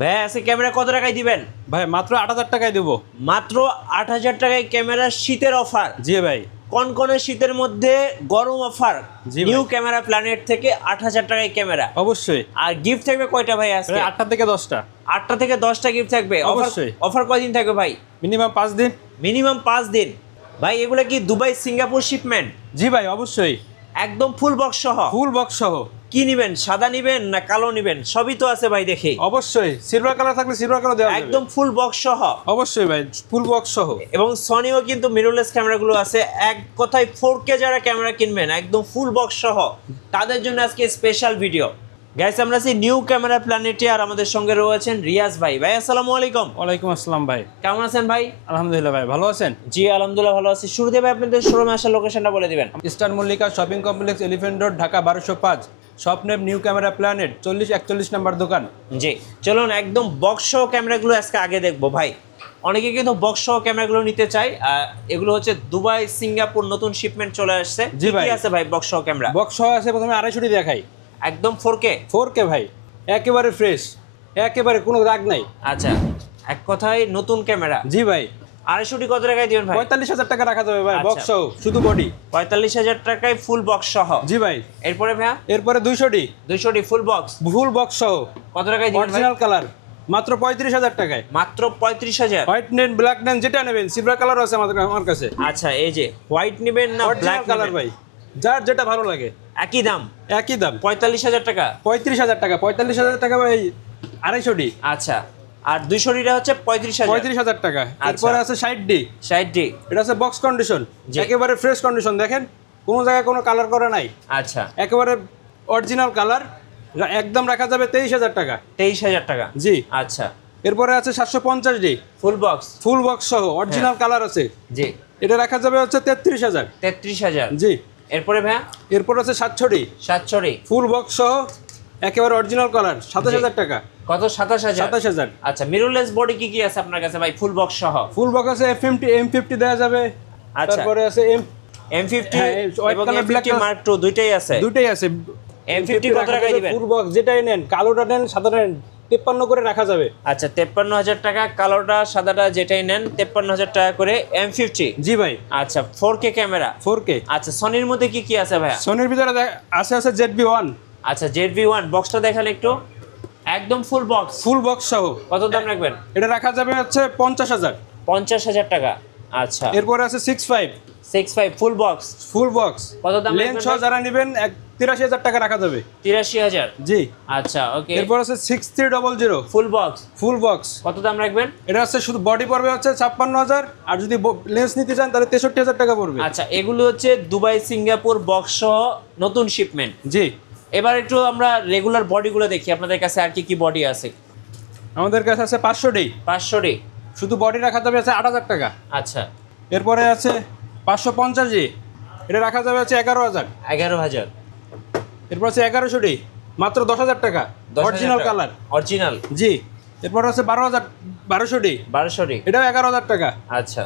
ভাই আজকে ক্যামেরা কত টাকায় দিবেন? ভাই মাত্র ৮,০০০ টাকায় দেবো। মাত্র ৮,০০০ টাকায় ক্যামেরা, শীতের অফার। জি ভাই, কনকনে শীতের মধ্যে গরম অফার। জি নিউ ভাই। ক্যামেরা প্ল্যানেট থেকে ৮,০০০ টাকায় ক্যামেরা। অবশ্যই। আর গিফট থাকবে কয়টা ভাই আজকে? ৮টা থেকে 10টা। 8টা থেকে 10টা গিফট থাকবে। অবশ্যই। অফার কয়দিন থাকবে ভাই? মিনিমাম 5 দিন। মিনিমাম 5 দিন। ভাই এগুলা কি দুবাই সিঙ্গাপুর শিপমেন্ট? জি ভাই, অবশ্যই। একদম ফুল বক্স সহ? ফুল বক্স সহ। কি নিবেন, সাদা নিবেন না কালো নিবেন? সবই তো আছে ভাই দেখি। অবশ্যই সিলভার কালার থাকলে সিলভার কালার দেওয়া যাবে। একদম ফুল বক্স সহ? অবশ্যই ভাই, ফুল বক্স সহ। এবং সনিও কিন্তু মিররলেস ক্যামেরাগুলো আছে। এক কথায় 4K যারা ক্যামেরা কিনবেন একদম ফুল বক্স সহ, তাদের জন্য আজকে স্পেশাল ভিডিও। গাইস, আমরা আছি নিউ ক্যামেরা প্ল্যানেটে, আর আমাদের সঙ্গে রয়েছেন রিয়াজ ভাই। ভাই আসসালামু আলাইকুম। ওয়ালাইকুম আসসালাম ভাই। কেমন আছেন ভাই? আলহামদুলিল্লাহ ভাই, ভালো আছেন? জি আলহামদুলিল্লাহ ভালো আছি। শুরুতে ভাই আপনাদের শোরুমে আসার লোকেশনটা বলে দিবেন। Star Mallika shopping complex, elephant road, Dhaka 1205। Shop name new camera planet, 4041 নম্বর দোকান। জি চলুন একদম বক্স সহ ক্যামেরাগুলো আজকে আগে দেখবো ভাই। অনেকে কিন্তু বক্স সহ ক্যামেরাগুলো নিতে চায়। এগুলো হচ্ছে দুবাই সিঙ্গাপুর নতুন শিপমেন্ট চলে আসছে। জি ভাই। কি আছে ভাই বক্স সহ ক্যামেরা? বক্স সহ আছে, প্রথমে 250 দেখাই। একদম 4K? 4K ভাই, একেবারে ফ্রেশ, একেবারে কোনো দাগ নাই। আচ্ছা, এক কথায় নতুন ক্যামেরা। জি ভাই। 250 কত টাকায় দিবেন ভাই? 45,000 টাকা রাখা যাবে ভাই, আচ্ছা। বক্স সহ, শুধু বডি। 45,000 টাকায় ফুল বক্স সহ? জি ভাই। এরপরে ভাইয়া? এরপরে 200 200 ফুল বক্স? ফুল বক্স সহ, কত টাকায় দিবেন ভাই? অরিজিনাল কালার, মাত্র 35,000 টাকায়। মাত্র 35,000? হোয়াইট নেন, ব্ল্যাক নেন, যেটা নেবেন। সিলভার কালার আছে আমার কাছে। আচ্ছা, এই যে হোয়াইট নেবেন না ব্ল্যাক অরিজিনাল কালার ভাই, যার যেটা ভালো লাগে। একই দাম? একই দাম, 45,000 টাকা? 35,000 টাকা। 45,000 টাকা ভাই, 250 আচ্ছা, আর 200 হচ্ছে 35,000? 35,000 টাকা। এরপরে আছে 60D। 60D? এটা আছে বক্স কন্ডিশন, জি। একেবারে ফ্রেশ কন্ডিশন। দেখেন, কোনো জায়গায় কোনো কালার করা নাই, আচ্ছা, একেবারে অরিজিনাল কালার। একদম রাখা যাবে 23,000 টাকা। 23,000 টাকা? জি। আচ্ছা, এরপরে আছে 750D, full box? Full box সহ, অরিজিনাল কালার আছে। জি। এটা রাখা যাবে হচ্ছে 33,000। 33,000? জি। এরপরে ভাইয়া? এরপর আছে 700D, 700? ফুল বক্স সহ, একেবারে অরিজিনাল কালার, 27,000 টাকা। কত? 27,000? 27,000। আচ্ছা, মিররলেস বডি কি কি আছে আপনার কাছে ভাই ফুল বক্স সহ? ফুল বক্স আছে M50 দেওয়া যাবে। আচ্ছা। তারপরে আছে M50 হ্যাঁ, white এবং color, black M50 color। Mark II দুইটাই আছে? দুটেই আছে। M50 কত টাকায় দিবেন? ফুল বক্স যেটাই নেন, কালোটা নেন সাদাটা নেন, 53 করে রাখা যাবে। আচ্ছা, 53,000 টাকা, কালোটা সাদাটা যেটাই নেন 53,000 টাকা করে। M50? জি ভাই। আচ্ছা, 4K ক্যামেরা? 4K। আচ্ছা, সনির মধ্যে কি কি আছে ভাইয়া? সোনির ভিতরে আছে ZV-1, আচ্ছা, ZV-1 বক্সটা দেখান একটু। একদম ফুল বক্স? ফুল বক্স সহ। কত দাম রাখবেন? এটা রাখা যাবে হচ্ছে 50,000। 50,000 টাকা? আচ্ছা। এরপরে আছে 65, 65 ফুল বক্স? Full box. কত দাম লেন্স রাখবেন সহ ভাই? যারা নেবেন 83,000 টাকা রাখা যাবে। 83,000? জি। আচ্ছা, ওকে। এরপর আছে 6300, ফুল বক্স? Full box. কত দাম রাখবেন? এটা হচ্ছে শুধু বডি পড়বে হচ্ছে 56,000, আর যদি লেন্স নিতে চান তাহলে 63,000 টাকা পড়বে। আচ্ছা, এগুলো হচ্ছে দুবাই সিঙ্গাপুর বক্স সহ নতুন শিপমেন্ট। জি। এবার একটু আমরা রেগুলার বডিগুলো দেখি আপনাদের কাছে আর কি কি বডি আছে। আমাদের কাছে আছে 500D, 500D? শুধু বডি রাখা যাবে আছে 8,000 টাকা। আচ্ছা। এরপরে আছে 550D, এটা রাখা যাবে হচ্ছে 11,000। 11,000? এরপর আছে 1100D, মাত্র 10,000 টাকা, 10,000 অরিজিনাল টাকা? কালার। অরিজিনাল? জি। এরপর আছে 12,000, 1200D, 1200D? এটাও 11,000 টাকা। আচ্ছা,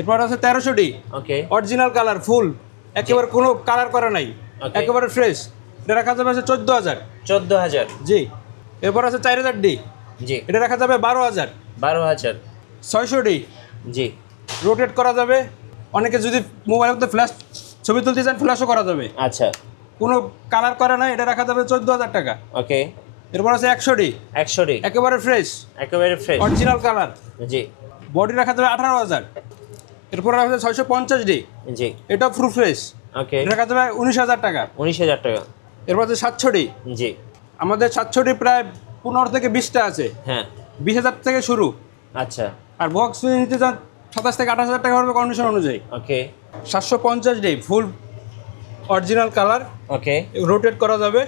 এরপর আছে 1300D, ওকে। অরিজিনাল কালার, ফুল, একেবারে কোনো কালার করা নাই, Okay. একেবারে ফ্রেশ। এটা রাখা যাবে হচ্ছে 14,000। 14,000? জি। এরপর আছে 4000D, জি। এটা রাখা যাবে 12,000। 12,000? 600D, জি। রোটেট করা যাবে। অনেকে যদি মোবাইলের মধ্যে ফ্ল্যাশ ছবি তুলতে চান, ফ্ল্যাশও করা যাবে, আচ্ছা, কোনো কালার করা নাই। এটা রাখা যাবে 14,000 টাকা। ওকে। এরপর আছে 100D, 100D? একেবারে ফ্রেশ, একেবারে ফ্রেশ? অরিজিনাল কালার, জি। বডি রাখা যাবে 18,000। এরপর রাখা যাবে 650D, জি। এটা ফুল ফ্রেশ, ওকে। এটা রাখা যাবে 19,000 টাকা। 19,000 টাকা? এরপর আছে 700D, জি। আমাদের 700D প্রায় 15 থেকে 20টা আছে, হ্যাঁ। 20,000 থেকে শুরু। আচ্ছা, আর বক্স নিতে চান 27 থেকে 28,000 টাকা পড়বে কন্ডিশন অনুযায়ী। ওকে। 750D, ফুল অরিজিনাল কালার, ওকে। রোটেট করা যাবে।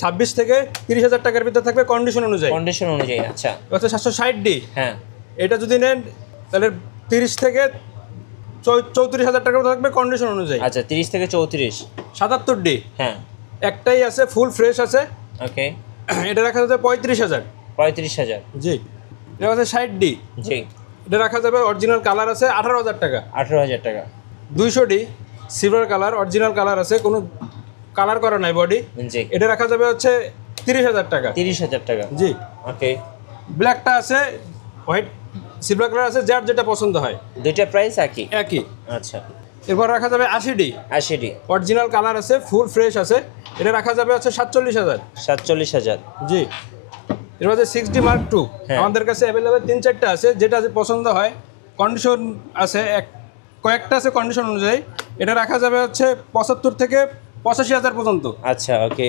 26 থেকে 30,000 টাকার ভিতরে থাকবে কন্ডিশন অনুযায়ী। কন্ডিশন অনুযায়ী? আচ্ছা। হচ্ছে 760D, হ্যাঁ। এটা যদি নেন তাহলে 30 থেকে 34,000 টাকার মতো থাকবে কন্ডিশন অনুযায়ী। আচ্ছা, 30 থেকে 34? 77D, হ্যাঁ। একটাই আছে, ফুল ফ্রেশ আছে, ওকে। এটা রাখা যাবে 35,000। 35,000? জি। এটা হচ্ছে 60D, জি। এটা রাখা যাবে, অরিজিনাল কালার আছে, 18,000 টাকা। 18,000 টাকা? 200D, silver colour, original colour আছে, কোনো কালার করা নাই বডি, জি। এটা রাখা যাবে হচ্ছে 30,000 টাকা। 30,000 টাকা? জি। ওকে। ব্ল্যাকটা আছে, হোয়াইট সিলভার কালার আছে, যার যেটা পছন্দ হয়। দুইটা প্রাইস একই? একই। আচ্ছা, এরপর রাখা যাবে 80D, 80D, অরিজিনাল কালার আছে, ফুল ফ্রেশ আছে। এটা রাখা যাবে হচ্ছে 47,000। 47,000। জি। এর মধ্যে 6D Mark II হ্যাঁ। আমাদের কাছে অ্যাভেলেবেল 3-4টা আছে, যেটা পছন্দ হয়। কন্ডিশন আছে কয়েকটা আছে কন্ডিশন অনুযায়ী। এটা রাখা যাবে হচ্ছে 75 থেকে 85,000 পর্যন্ত। আচ্ছা, ওকে।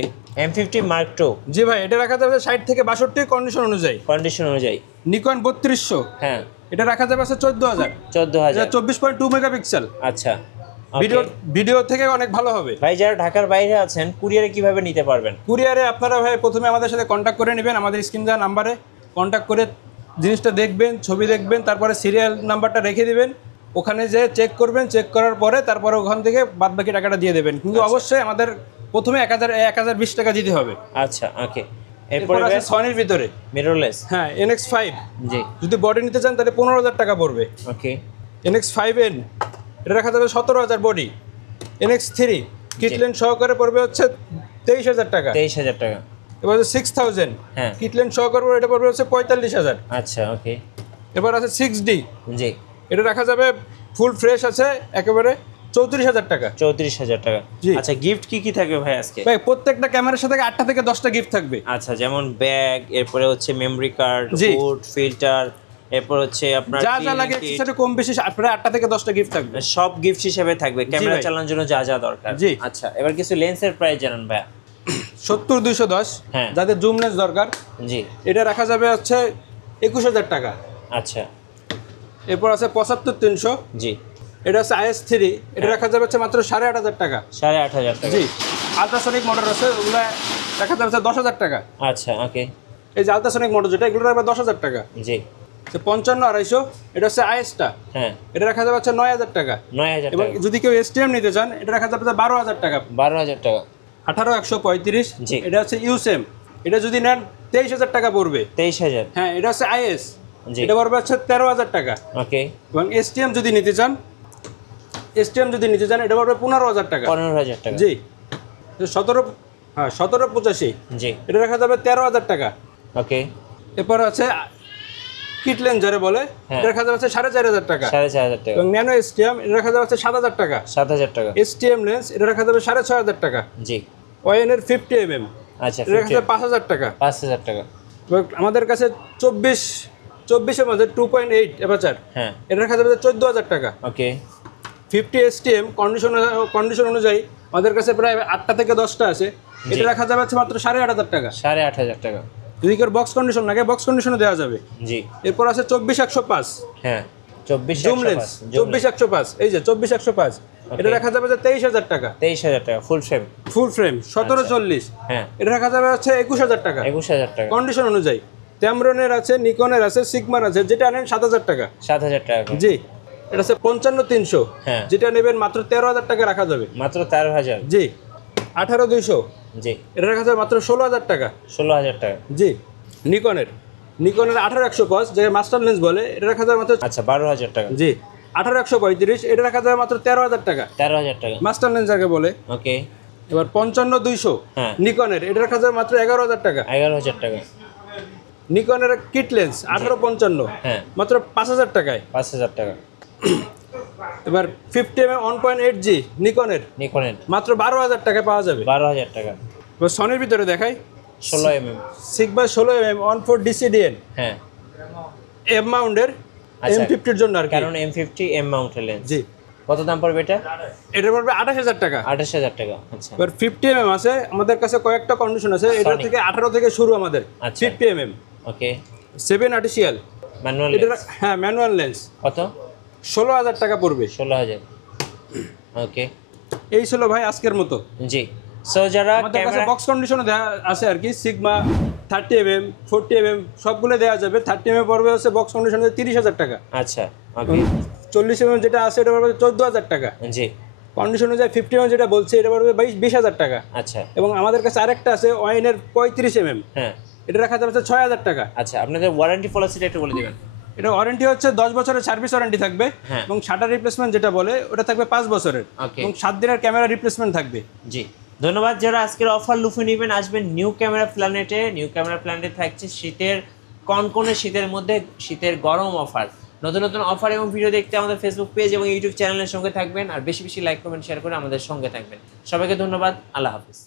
M50 Mark II, জি ভাই, এটা রাখা যাবে 60 থেকে 62 কন্ডিশন অনুযায়ী। কন্ডিশন অনুযায়ী। নিকন 3200, হ্যাঁ, এটা রাখা যাবে হচ্ছে 14,000। 14,000। 24.2 মেগাপিক্সেল। আচ্ছা, ভিডিও okay। ভিডিও থেকে অনেক ভালো হবে। ভাই যারা ঢাকার বাইরে আছেন কুরিয়ারে কিভাবে নিতে পারবেন? কুরিয়ারে আপনারা ভাই প্রথমে আমাদের সাথে কন্ট্যাক্ট করে নেবেন, আমাদের স্ক্রিন দেওয়া নাম্বারে কন্ট্যাক্ট করে জিনিসটা দেখবেন, ছবি দেখবেন, তারপরে সিরিয়াল নাম্বারটা রেখে দিবেন। ওখানে যে চেক করবেন, চেক করার পরে তারপরে ওখান থেকে বাদবাকি টাকাটা দিয়ে দেবেন। কিন্তু অবশ্যই আমাদের প্রথমে 1020 টাকা দিতে হবে। আচ্ছা, ওকে। এরপর এরপরে আছে সনির ভিতরে, মিররলেস। হ্যাঁ, NX5। জি, যদি বডি নিতে চান তাহলে 15,000 টাকা পড়বে। ওকে। NX5N, এটা রাখা যাবে 17,000 বডি। NX3 কিটলেন সহকারে পড়বে হচ্ছে 23,000 টাকা। 23,000 টাকা। এবার 6000, হ্যাঁ। কিটলেন সহকারে এটা পড়বে হচ্ছে 45,000। আচ্ছা, ওকে। এবার আছে 6D, জি, এটা রাখা যাবে ফুল ফ্রেশ আছে একেবারে 34,000 টাকা। 34,000 টাকা। জি। আচ্ছা, গিফট কি কি থাকবে ভাই আজকে? ভাই প্রত্যেকটা ক্যামেরার সাথে 8টা থেকে 10টা গিফট থাকবে। আচ্ছা, যেমন ব্যাগ, এরপরে হচ্ছে মেমরি কার্ড, জি। বুট, ফিল্টার, এরপর হচ্ছে আপনার যা যা লাগে সেটা কম বেশি প্রায় 8টা থেকে 10টা গিফট থাকবে। সব গিফট হিসেবে থাকবে ক্যামেরা ভাই। চালানোর জন্য যা যা দরকার। জি। আচ্ছা, এবার কিছু লেন্সের প্রাইস জানান ভাই। 70-210, হ্যাঁ। যাদের জুম লেন্স দরকার, জি, এটা রাখা যাবে হচ্ছে 21,000 টাকা। আচ্ছা, এরপর আছে 75-300, জি, এটা হচ্ছে IS3, এটা রাখা যাবে হচ্ছে মাত্র 8,500 টাকা। 8,500 টাকা। জি। আলট্রাসনিক মোটর আছে, ওগুলো রাখা যাবে হচ্ছে 10,000 টাকা। আচ্ছা, ওকে। এই যে আলট্রাসনিক মোটর যেটা, এগুলো রাখবে 10,000 টাকা। জি, 55-250, এটা হচ্ছে IS-টা, হ্যাঁ, এটা রাখা যাবে হচ্ছে 9,000 টাকা। 9,000 এবং টাকা। যদি কেউ STM নিতে চান, এটা রাখা যাবে 12,000 টাকা। 12,000 টাকা। 18-135, জি। এটা হচ্ছে USM, এটা যদি নেন 23,000 টাকা পড়বে। 23,000। হ্যাঁ, এটা হচ্ছে IS, জি, এটা পড়বে হচ্ছে 13,000 টাকা। ওকে। এবং STM যদি নিতে চান, এটা পড়বে 15,000 টাকা। 15,000 টাকা। জি। 17-85, জি, এটা রাখা যাবে 13,000 টাকা। ওকে। এরপর আছে কিটলেন যারে বলে, হ্যাঁ। এটা রাখা যাবে হচ্ছে 4,500 টাকা। 4,500 টাকা। এবং ন্যানো STM, এটা রাখা যাবে হচ্ছে 7,000 টাকা। 7,000 টাকা। STM লেন্স, এটা রাখা যাবে 6,500 টাকা। জি, ON এর 50mm, আচ্ছা, এটা রাখা যাবে 5,000 টাকা। 5,000 টাকা। এবং আমাদের কাছে 24-এর মধ্যে 2.8 অ্যাপারচার, হ্যাঁ, এটা রাখা যাবে 14,000 টাকা। ওকে। 50 STM কন্ডিশন অনুযায়ী আমাদের কাছে প্রায় 8টা থেকে 10টা আছে, এটা রাখা যাবে হচ্ছে মাত্র 8,500 টাকা। 8,500 টাকা। যদি কেউ বক্স কন্ডিশন লাগে, বক্স কন্ডিশনে দেওয়া যাবে। জি, এরপর আছে 24-105 হ্যাঁ, 24 জুম লেন্স, 24-105, এই যে 24-105, এটা রাখা যাবে যে 23,000 টাকা। 23,000 টাকা ফুল ফ্রেম। ফুল ফ্রেম 1740, হ্যাঁ, এটা রাখা যাবে হচ্ছে 21,000 টাকা 21,000 টাকা। কন্ডিশন অনুযায়ী। ট্যামরনের আছে, নিকনের আছে, সিগমার আছে, যেটা নেন 7,000 টাকা। 7,000 টাকা করে। জি। এটা আছে 55-300, হ্যাঁ, যেটা নেবেন মাত্র 13,000 টাকা রাখা যাবে। মাত্র 13,000। জি। 18-200, জি, এটা রাখা যাবে মাত্র 16,000 টাকা। 16,000 টাকা। জি। নিকনের 18-105, যেটা মাস্টার লেন্স বলে, এটা রাখা যাবে মাত্র, আচ্ছা, 12,000 টাকা। জি, 18-135, এটা রাখা যাবে মাত্র 13,000 টাকা। 13,000 টাকা। মাস্টার লেন্স যাকে বলে। ওকে। এবার 55-200, হ্যাঁ, নিকনের, এটা রাখা যাবে মাত্র 11,000 টাকা। 11,000 টাকা। নিকনের কিট লেন্স 18-55, হ্যাঁ, মাত্র 5,000 টাকায়। 5,000 টাকা। এবার 50mm 1.8G নিকনের নিকনের মাত্র 12,000 টাকায় পাওয়া যাবে। 12,000 টাকা। এবার সনির ভিতরে দেখাই, 16mm। সিগমা 16mm 14 DCDN হ্যাঁ, এম মাউন্টের, আচ্ছা, M50 এর জন্য আর কি। কারণ M50 M মাউন্টের লেন্স। জি। কত দাম পড়বে এটা? এটা পড়বে 28,000 টাকা। 28,000 টাকা। আচ্ছা, এবার 50mm আছে, আমাদের কাছে কয়েকটা কন্ডিশন আছে, এটা Sonic। থেকে 18 থেকে শুরু আমাদের। আচ্ছা। 50mm ওকে। 7 আর্টিফিশিয়াল, ম্যানুয়াল এটা লেন্স হ্যাঁ ম্যানুয়াল লেন্স, কত? 16,000 টাকা পড়বে। 16,000। ওকে। এই ছিল ভাই আজকের মতো। জি, সো যারা আমাদের কাছে ক্যামেরা বক্স কন্ডিশনে দেওয়া আছে আর কি, সিগমা 30mm 40mm সবগুলো দেওয়া যাবে। 30mm পড়বে হচ্ছে বক্স কন্ডিশনে 30,000 টাকা। আচ্ছা, ওকে। 40mm যেটা আছে এটা পড়বে 14,000 টাকা। জি, কন্ডিশন অনুযায়ী 50mm যেটা বলছে এটা পড়বে 20,000 টাকা। আচ্ছা, এবং আমাদের কাছে আরেকটা আছে ওয়াইনের 35mm, হ্যাঁ, এটা রাখা যাবে 6,000 টাকা। আচ্ছা, আপনাদের ওয়ারেন্টি পলিসিটা একটু বলে দিবেন। এটা ওয়ারেন্টি হচ্ছে 10 বছরের সার্ভিস ওয়ারেন্টি থাকবে। হ্যাঁ। এবং শাটার রিপ্লেসমেন্ট যেটা বলে ওটা থাকবে 5 বছরের। Okay. এবং 7 দিনের ক্যামেরা রিপ্লেসমেন্ট থাকবে। জি, ধন্যবাদ। যারা আজকের অফার লুফে নেবেন আসবেন নিউ ক্যামেরা প্ল্যানেটে। নিউ ক্যামেরা প্ল্যানেটে থাকছে শীতের কনকনে শীতের মধ্যে শীতের গরম অফার। নতুন নতুন অফার এবং ভিডিও দেখতে আমাদের ফেসবুক পেজ এবং ইউটিউব চ্যানেলের সঙ্গে থাকবেন, আর বেশি বেশি লাইক কমেন্ট শেয়ার করে আমাদের সঙ্গে থাকবেন। সবাইকে ধন্যবাদ, আল্লাহ হাফিজ।